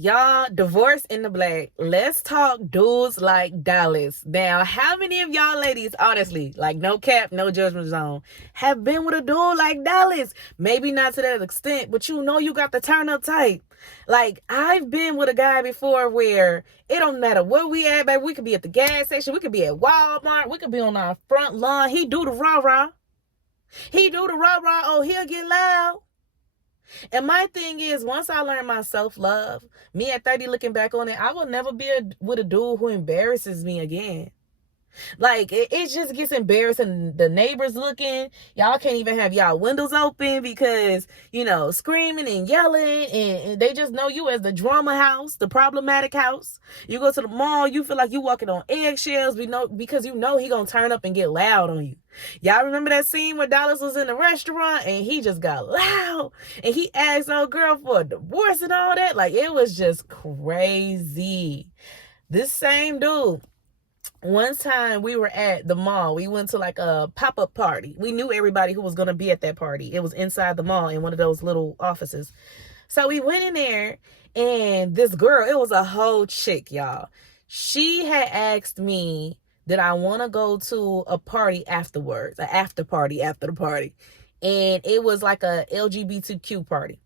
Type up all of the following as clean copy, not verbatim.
Y'all, divorce in the black. Let's talk dudes like Dallas. Now, how many of y'all ladies, honestly, like no cap, no judgment zone, have been with a dude like Dallas? Maybe not to that extent, but you know you got the turn up type. Like, I've been with a guy before where it don't matter where we at, baby. We could be at the gas station, we could be at Walmart, we could be on our front lawn. He do the rah-rah. He do the rah-rah. Oh, he'll get loud. And my thing is, once I learn my self-love, me at 30 looking back on it, I will never be with a dude who embarrasses me again. Like, it just gets embarrassing. The neighbors looking. Y'all can't even have y'all windows open because, screaming and yelling. And they just know you as the drama house, the problematic house. You go to the mall, you feel like you walking on eggshells because you know he gonna turn up and get loud on you. Y'all remember that scene where Dallas was in the restaurant and he just got loud and he asked old girl for a divorce and all that? Like, it was just crazy. This same dude, one time we were at the mall. We went to like a pop-up party. We knew everybody who was going to be at that party. It was inside the mall in one of those little offices. So we went in there and this girl, it was a whole chick, y'all. She had asked me, did I want to go to a party afterwards, an after party after the party. And it was like a LGBTQ party.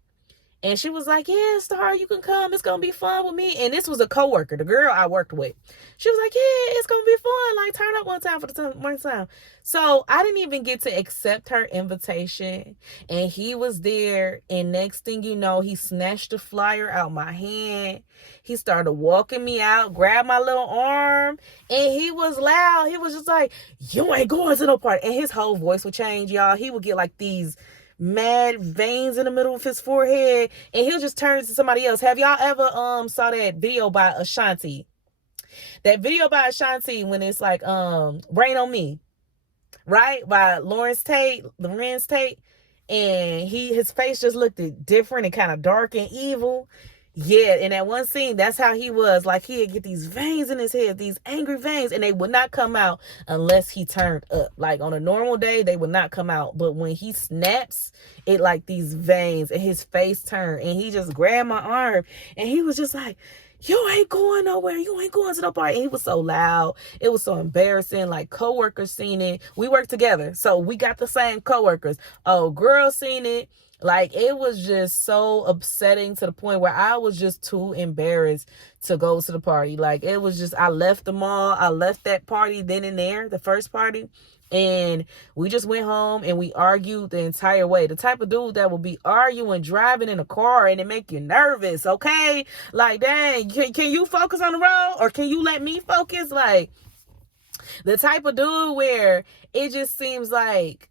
And she was like, yeah, Star, you can come. It's going to be fun with me. And this was a coworker, the girl I worked with. She was like, yeah, it's going to be fun. Like, turn up one time for the one time. So I didn't even get to accept her invitation. And he was there. And next thing you know, he snatched the flyer out my hand. He started walking me out, grabbed my little arm. And he was loud. He was just like, you ain't going to no party. And his whole voice would change, y'all. He would get like these mad veins in the middle of his forehead and he'll just turn to somebody else. Have y'all ever saw that video by Ashanti? That video by Ashanti when it's like Rain on Me, right? By Lorenz Tate. And his face just looked different and kind of dark and evil. Yeah, in that one scene, that's how he was. Like, he'd get these veins in his head, these angry veins, and they would not come out unless he turned up. Like, on a normal day, they would not come out. But when he snaps, it like these veins, and his face turned, and he just grabbed my arm, and he was just like, you ain't going nowhere. You ain't going to no party. And he was so loud. It was so embarrassing. Like, coworkers seen it. We worked together, so we got the same coworkers. Oh, girls seen it. Like, it was just so upsetting to the point where I was just too embarrassed to go to the party. Like, it was just, I left the mall. I left that party then and there, the first party. And we just went home and we argued the entire way. The type of dude that will be arguing, driving in a car and it make you nervous, okay? Like, dang, can you focus on the road or can you let me focus? Like, the type of dude where it just seems like,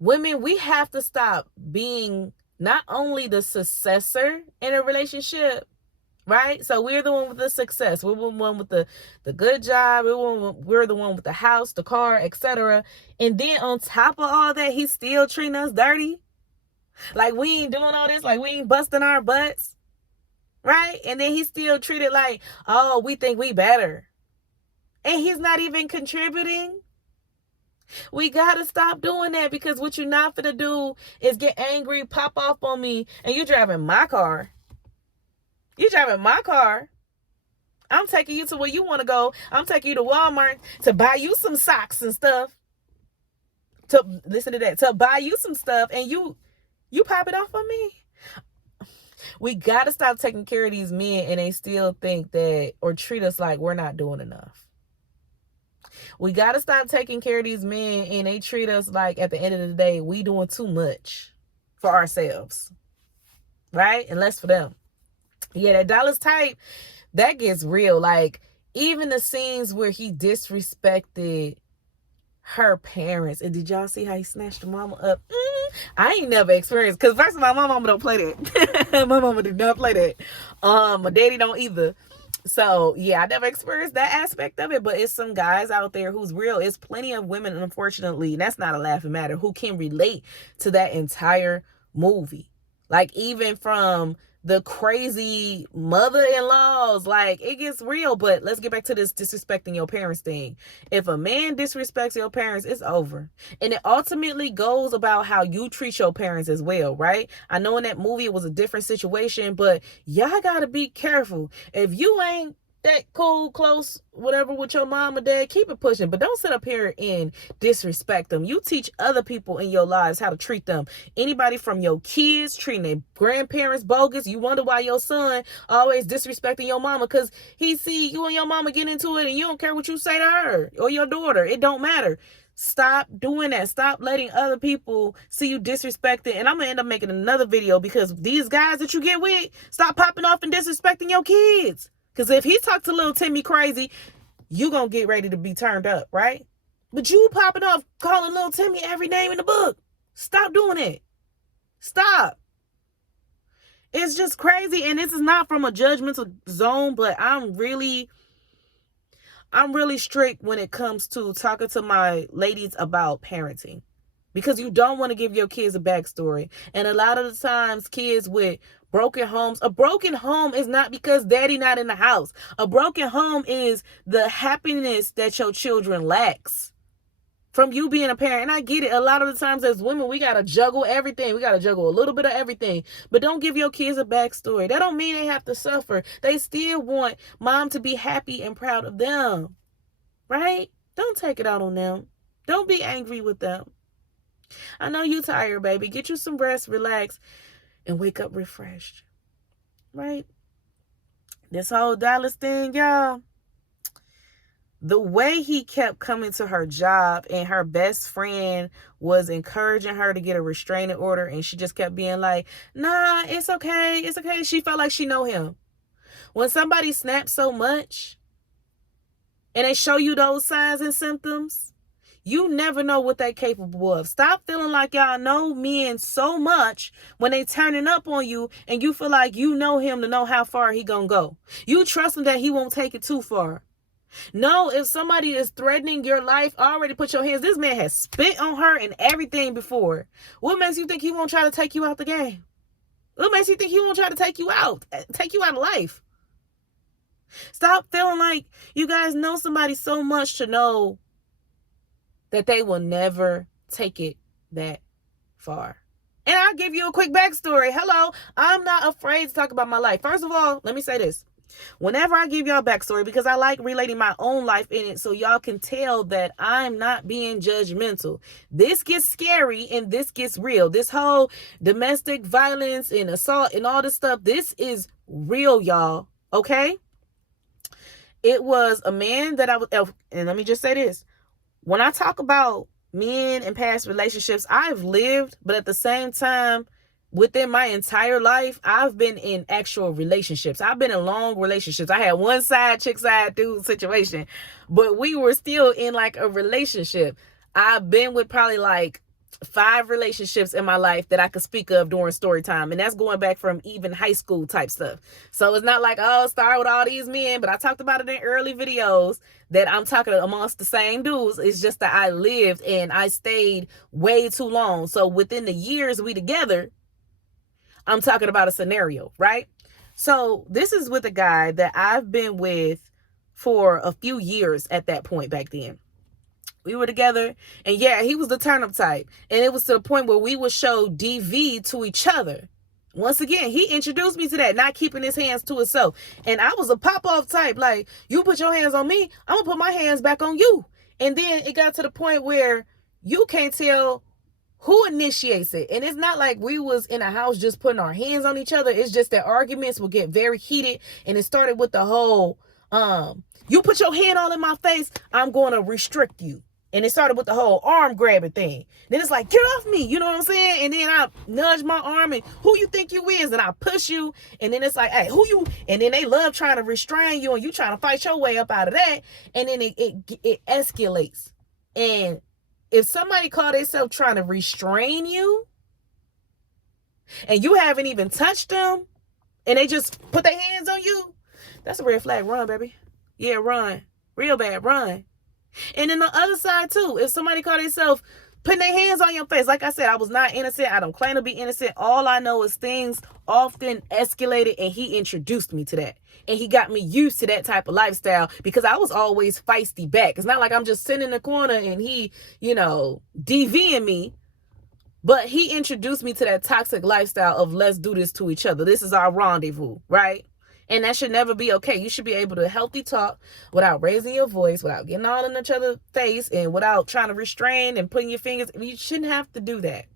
women, we have to stop being not only the successor in a relationship, right? So we're the one with the success. We're the one with the good job. We're the one with the house, the car, etc. And then on top of all that, he's still treating us dirty. Like, we ain't doing all this. Like, we ain't busting our butts, right? And then he's still treated like, oh, we think we better. And he's not even contributing. We gotta stop doing that, because what you're not finna do is get angry, pop off on me, and you're driving my car. You're driving my car. I'm taking you to where you want to go. I'm taking you to Walmart to buy you some socks and stuff. To listen to that. To buy you some stuff, and you pop it off on me. We gotta stop taking care of these men, and they still think that or treat us like we're not doing enough. We got to stop taking care of these men and they treat us like, at the end of the day, we doing too much for ourselves, right? And less for them. Yeah, that Dallas type, that gets real. Like, even the scenes where he disrespected her parents. And did y'all see how he snatched the mama up? I ain't never experienced, because first of all, my mama don't play that. My mama did not play that. My daddy don't either. So, yeah, I never experienced that aspect of it, but it's some guys out there who's real. It's plenty of women, unfortunately, and that's not a laughing matter, who can relate to that entire movie. Like, even from the crazy mother-in-laws. Like, it gets real. But let's get back to this disrespecting your parents thing. If a man disrespects your parents, it's over. And it ultimately goes about how you treat your parents as well, right? I know in that movie it was a different situation, but y'all gotta be careful. If you ain't that cool, close, whatever with your mom or dad, keep it pushing. But don't sit up here and disrespect them. You teach other people in your lives how to treat them. Anybody from your kids treating their grandparents bogus. You wonder why your son always disrespecting your mama, because he see you and your mama get into it and you don't care what you say to her or your daughter. It don't matter. Stop doing that. Stop letting other people see you disrespecting. And I'm going to end up making another video, because these guys that you get with, stop popping off and disrespecting your kids. Because if he talk to little Timmy crazy, you going to get ready to be turned up, right? But you popping off, calling little Timmy every name in the book. Stop doing it. Stop. It's just crazy. And this is not from a judgmental zone, but I'm really strict when it comes to talking to my ladies about parenting. Because you don't want to give your kids a backstory. And a lot of the times, kids with broken homes, a broken home is not because daddy not in the house. A broken home is the happiness that your children lacks from you being a parent. And I get it. A lot of the times as women, we got to juggle everything. We got to juggle a little bit of everything. But don't give your kids a backstory. That don't mean they have to suffer. They still want mom to be happy and proud of them. Right? Don't take it out on them. Don't be angry with them. I know you tired, baby. Get you some rest, relax, and wake up refreshed. Right? This whole Dallas thing, y'all. The way he kept coming to her job and her best friend was encouraging her to get a restraining order, and she just kept being like, nah, it's okay. It's okay. She felt like she know him. When somebody snaps so much and they show you those signs and symptoms, you never know what they're capable of. Stop feeling like y'all know men so much when they turning up on you and you feel like you know him to know how far he gonna go. You trust him that he won't take it too far. No, if somebody is threatening your life, already put your hands. This man has spit on her and everything before. What makes you think he won't try to take you out the game? What makes you think he won't try to take you out of life? Stop feeling like you guys know somebody so much to know that they will never take it that far. And I'll give you a quick backstory. Hello, I'm not afraid to talk about my life. First of all, let me say this. Whenever I give y'all backstory, because I like relating my own life in it so y'all can tell that I'm not being judgmental. This gets scary and this gets real. This whole domestic violence and assault and all this stuff, this is real, y'all. Okay? It was a man that and let me just say this. When I talk about men and past relationships, I've lived, but at the same time, within my entire life, I've been in actual relationships. I've been in long relationships. I had one side chick, side dude situation, but we were still in like a relationship. I've been with probably like 5 relationships in my life that I could speak of during story time. And that's going back from even high school type stuff. So it's not like, oh, start with all these men, but I talked about it in early videos that I'm talking amongst the same dudes. It's just that I lived and I stayed way too long. So within the years we together, I'm talking about a scenario, right? So this is with a guy that I've been with for a few years at that point back then. We were together, and yeah, he was the turn-up type. And it was to the point where we would show DV to each other. Once again, he introduced me to that, not keeping his hands to himself. And I was a pop-off type. Like, you put your hands on me, I'm going to put my hands back on you. And then it got to the point where you can't tell who initiates it. And it's not like we was in a house just putting our hands on each other. It's just that arguments will get very heated. And it started with the whole, you put your hand all in my face, I'm going to restrict you. And it started with the whole arm grabbing thing. Then it's like, get off me. You know what I'm saying? And then I nudge my arm and who you think you is? And I push you. And then it's like, hey, who you? And then they love trying to restrain you and you trying to fight your way up out of that. And then it escalates. And if somebody call themselves trying to restrain you and you haven't even touched them and they just put their hands on you, that's a red flag. Run, baby. Yeah, run. Real bad, run. And then the other side too, if somebody call themselves putting their hands on your face. Like I said, I was not innocent. I don't claim to be innocent. All I know is things often escalated, and he introduced me to that. And he got me used to that type of lifestyle because I was always feisty back. It's not like I'm just sitting in the corner and he, DVing me. But he introduced me to that toxic lifestyle of let's do this to each other. This is our rendezvous, right? And that should never be okay. You should be able to healthy talk without raising your voice, without getting all in each other's face, and without trying to restrain and putting your fingers. You shouldn't have to do that.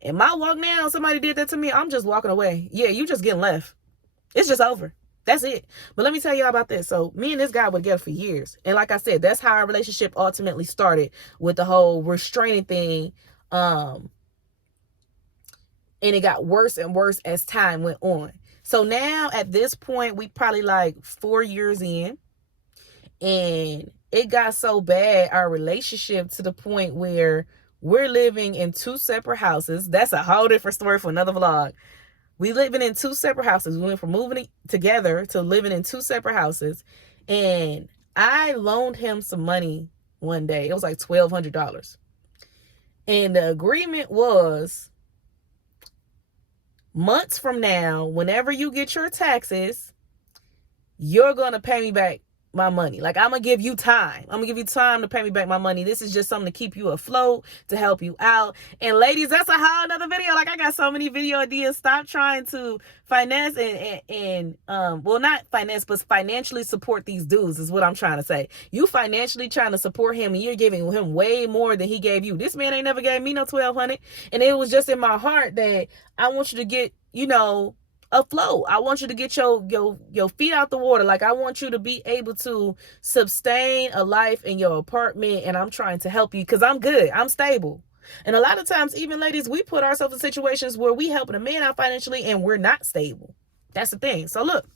In my walk now, somebody did that to me, I'm just walking away. Yeah, you just getting left. It's just over. That's it. But let me tell y'all about this. So me and this guy were together for years. And like I said, that's how our relationship ultimately started, with the whole restraining thing. And it got worse and worse as time went on. So now at this point, we probably like 4 years in, and it got so bad, our relationship, to the point where we're living in 2 separate houses. That's a whole different story for another vlog. We living in 2 separate houses. We went from moving together to living in 2 separate houses. And I loaned him some money one day. It was like $1,200. And the agreement was, months from now, whenever you get your taxes, you're going to pay me back my money. Like, I'm going to give you time. I'm going to give you time to pay me back my money. This is just something to keep you afloat, to help you out. And ladies, that's a whole another video. Like, I got so many video ideas. Stop trying to finance and well, not finance, but financially support these dudes is what I'm trying to say. You financially trying to support him, and you're giving him way more than he gave you. This man ain't never gave me no $1,200. And it was just in my heart that I want you to get, afloat. I want you to get your feet out the water. Like, I want you to be able to sustain a life in your apartment, and I'm trying to help you because I'm good. I'm stable. And a lot of times, even ladies, we put ourselves in situations where we helping a man out financially and we're not stable. That's the thing. So look,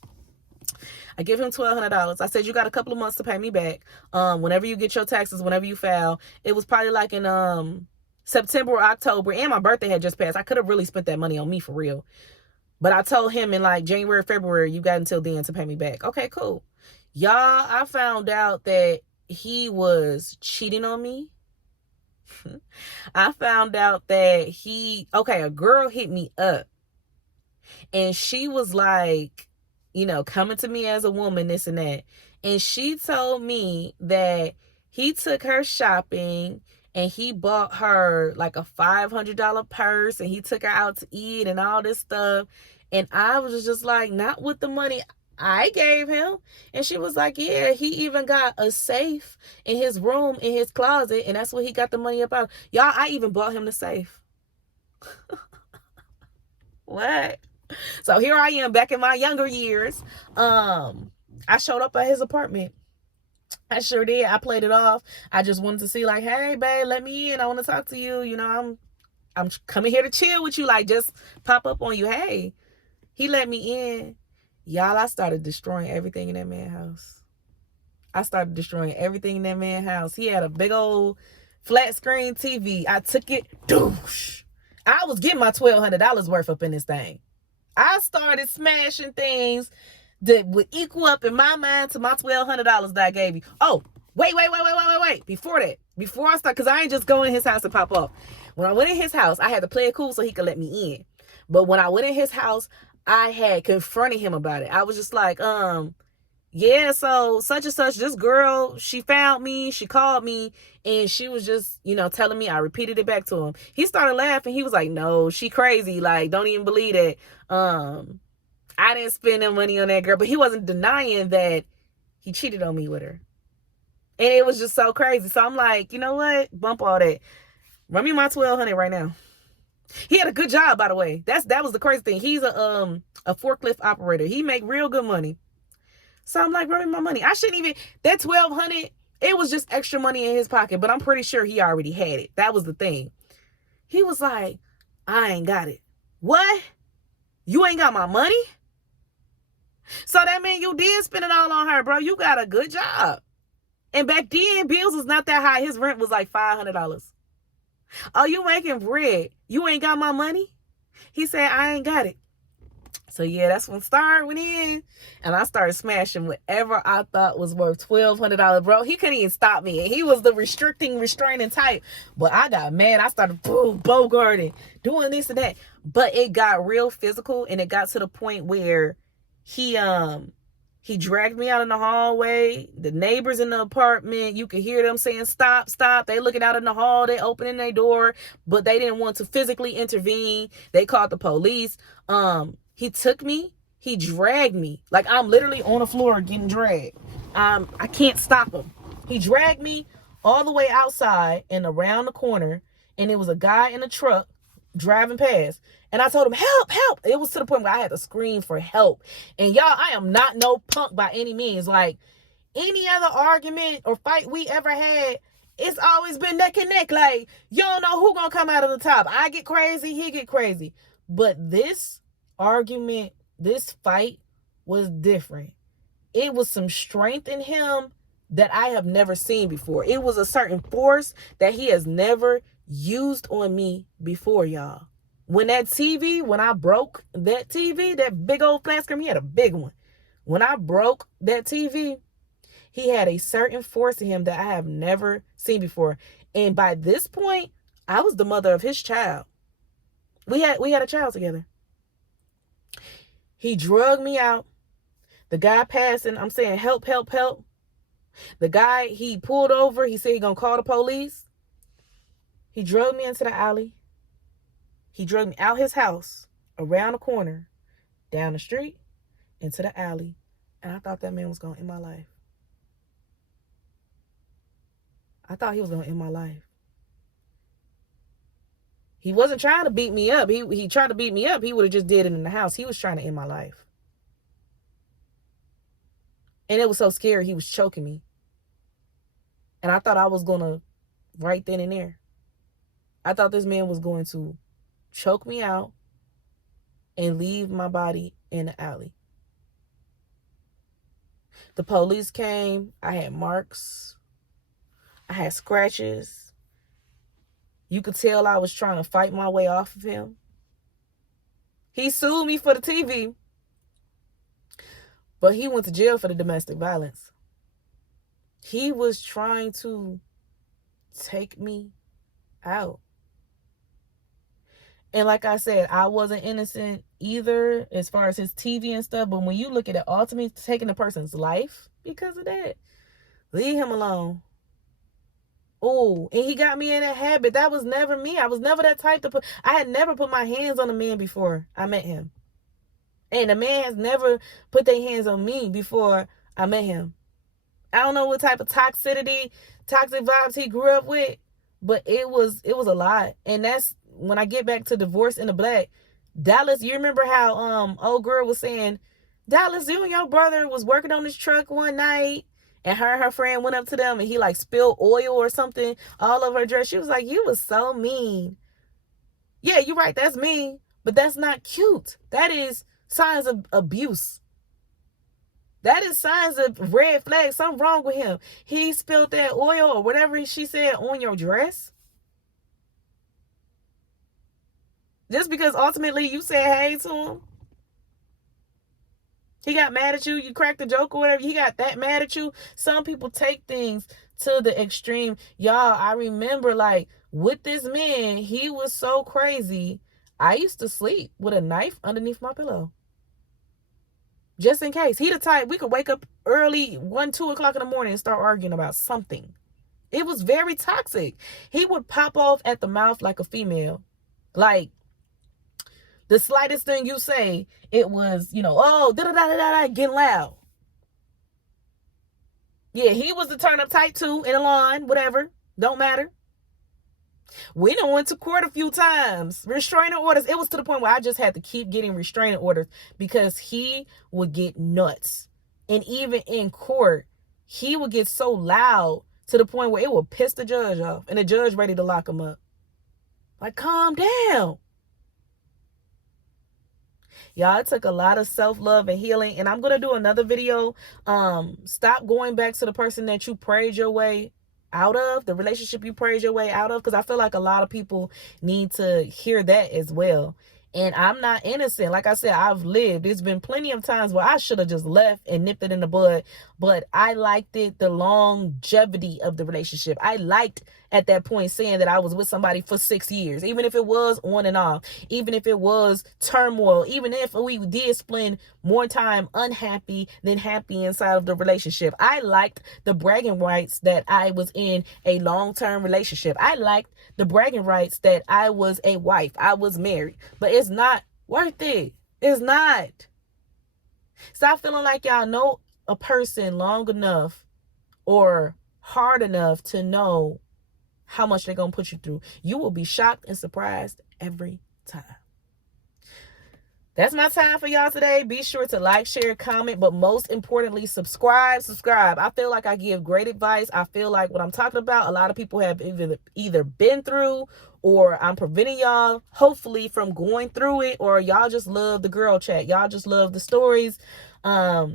I give him $1,200. I said, you got a couple of months to pay me back. Whenever you get your taxes, whenever you file. It was probably like in September or October, and my birthday had just passed. I could have really spent that money on me for real. But I told him in like January, February, you got until then to pay me back. Okay, cool. Y'all, I found out that he was cheating on me. I found out that a girl hit me up. And she was like, coming to me as a woman, this and that. And she told me that he took her shopping, and he bought her like a $500 purse, and he took her out to eat and all this stuff. And I was just like, not with the money I gave him. And she was like, yeah, he even got a safe in his room, in his closet, and that's what he got the money up out. Y'all, I even bought him the safe. What? So here I am back in my younger years. I showed up at his apartment. I sure did. I played it off. I just wanted to see, like, hey, babe, let me in. I want to talk to you. I'm coming here to chill with you. Like, just pop up on you. Hey, he let me in. Y'all, I started destroying everything in that man's house. He had a big old flat screen TV. I took it. Doosh. I was getting my $1,200 worth up in this thing. I started smashing things that would equal up in my mind to my $1,200 that I gave you. Oh, wait. Before I start, because I ain't just going in his house and pop off. When I went in his house, I had to play it cool so he could let me in. But when I went in his house, I had confronted him about it. I was just like, yeah, so such and such, this girl, she found me, she called me, and she was just, telling me. I repeated it back to him. He started laughing. He was like, no, she crazy. Like, don't even believe it. I didn't spend no money on that girl, but he wasn't denying that he cheated on me with her. And it was just so crazy. So I'm like, you know what? Bump all that. Run me my $1,200 right now. He had a good job, by the way. That was the crazy thing. He's a forklift operator. He make real good money. So I'm like, run me my money. I shouldn't even, that $1,200, it was just extra money in his pocket, but I'm pretty sure he already had it. That was the thing. He was like, I ain't got it. What? You ain't got my money? So that means you did spend it all on her, bro. You got a good job. And back then, bills was not that high. His rent was like $500. Oh, you making bread? You ain't got my money? He said, I ain't got it. So yeah, that's when Star went in, and I started smashing whatever I thought was worth $1,200. Bro, he couldn't even stop me. He was the restraining type. But I got mad. I started bogarting, doing this and that. But it got real physical, and it got to the point where he dragged me out in the hallway. The neighbors in the apartment, you could hear them saying, "Stop, stop." They looking out in the hall, they opening their door, but they didn't want to physically intervene. They called the police. He took me, he dragged me. Like, I'm literally on the floor getting dragged. I can't stop him. He dragged me all the way outside and around the corner, and it was a guy in a truck driving past. And I told him, "Help, help." It was to the point where I had to scream for help. And y'all, I am not no punk by any means. Like, any other argument or fight we ever had, it's always been neck and neck. Like, you don't know who gonna come out of the top. I get crazy, he get crazy. But this argument, this fight was different. It was some strength in him that I have never seen before. It was a certain force that he has never used on me before, y'all. When I broke that TV, that big old flat screen, he had a big one. When I broke that TV, he had a certain force in him that I have never seen before. And by this point, I was the mother of his child. We had a child together. He drugged me out. The guy passing, I'm saying, "Help, help, help." The guy, he pulled over. He said he gonna call the police. He drugged me into the alley. He drugged me out his house, around the corner, down the street, into the alley. And I thought that man was gonna end my life. I thought he was gonna end my life. He wasn't trying to beat me up. He tried to beat me up. He would have just did it in the house. He was trying to end my life. And it was so scary. He was choking me. And I thought I was going to, right then and there, I thought this man was going to choke me out and leave my body in the alley. The police came. I had marks. I had scratches. You could tell I was trying to fight my way off of him. He sued me for the TV, but he went to jail for the domestic violence. He was trying to take me out. And like I said, I wasn't innocent either as far as his TV and stuff. But when you look at it, ultimately taking a person's life because of that, leave him alone. Oh, and he got me in that habit. That was never me. I was never that type to I had never put my hands on a man before I met him. And a man has never put their hands on me before I met him. I don't know what type of toxic vibes he grew up with, but it was a lot. And that's when I get back to Divorce in the Black. Dallas, you remember how old girl was saying, "Dallas, you and your brother was working on this truck one night," and her friend went up to them and he like spilled oil or something all over her dress. She was like, "You was so mean." Yeah, you're right, that's mean, but that's not cute. That is signs of abuse. That is signs of red flags. Something wrong with him. He spilled that oil or whatever she said on your dress. Just because ultimately you said hey to him. He got mad at you. You cracked a joke or whatever. He got that mad at you. Some people take things to the extreme. Y'all, I remember like with this man, he was so crazy. I used to sleep with a knife underneath my pillow. Just in case. He the type, we could wake up early, 1, 2 o'clock in the morning and start arguing about something. It was very toxic. He would pop off at the mouth like a female. Like, the slightest thing you say, it was, oh, da-da-da-da-da, getting loud. Yeah, he was the turn up type too, in a line, whatever. Don't matter. We done went to court a few times. Restraining orders. It was to the point where I just had to keep getting restraining orders because he would get nuts. And even in court, he would get so loud to the point where it would piss the judge off. And the judge ready to lock him up. Like, calm down. Y'all, it took a lot of self-love and healing. And I'm going to do another video. Stop going back to the person that you prayed your way out of, the relationship you prayed your way out of, because I feel like a lot of people need to hear that as well. And I'm not innocent. Like I said, I've lived. There's been plenty of times where I should have just left and nipped it in the bud. But I liked it, the longevity of the relationship. I liked at that point saying that I was with somebody for 6 years, even if it was on and off, even if it was turmoil, even if we did spend more time unhappy than happy inside of the relationship. I liked the bragging rights that I was in a long-term relationship. I liked the bragging rights that I was a wife, I was married. But it's not worth it. It's not. Stop feeling like y'all know a person long enough or hard enough to know how much they're going to put you through. You will be shocked and surprised every time. That's my time for y'all today. Be sure to like, share, comment, but most importantly, subscribe. I feel like I give great advice. I feel like what I'm talking about, a lot of people have either been through, or I'm preventing y'all, hopefully, from going through it, or y'all just love the girl chat. Y'all just love the stories. I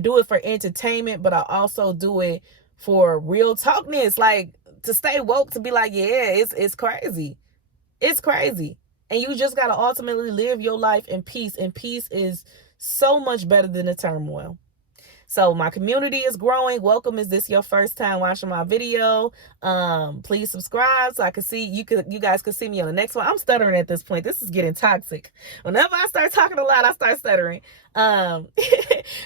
do it for entertainment, but I also do it for real talkness, like to stay woke, to be like, yeah, it's crazy. It's crazy. And you just got to ultimately live your life in peace. And peace is so much better than the turmoil. So my community is growing. Welcome. Is this your first time watching my video? Please subscribe so I can see you guys can see me on the next one. I'm stuttering at this point. This is getting toxic. Whenever I start talking a lot, I start stuttering.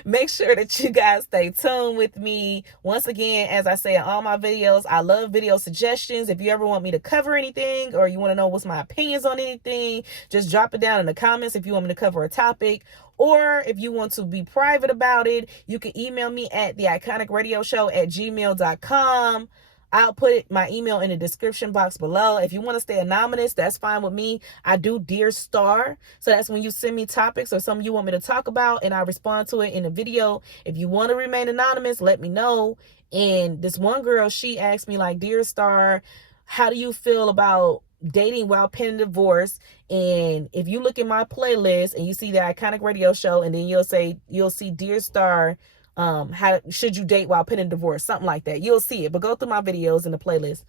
Make sure that you guys stay tuned with me. Once again, as I say in all my videos, I love video suggestions. If you ever want me to cover anything, or you want to know what's my opinions on anything, just drop it down in the comments. If you want me to cover a topic, or if you want to be private about it, you can email me at theiconicradioshow@gmail.com. I'll put my email in the description box below. If you want to stay anonymous, that's fine with me. I do Dear Star. So that's when you send me topics or something you want me to talk about, and I respond to it in a video. If you want to remain anonymous, let me know. And this one girl, she asked me, like, Dear Star, how do you feel about dating while pending divorce? And if you look at my playlist and you see the Iconic Radio Show, and then you'll see Dear Star, how should you date while pending divorce, something like that, you'll see it. But go through my videos in the playlist.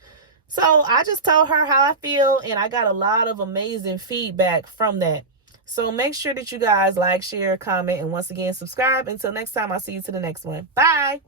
So I just told her how I feel, and I got a lot of amazing feedback from that. So make sure that you guys like, share, comment, and once again subscribe. Until next time, I'll see you to the next one. Bye.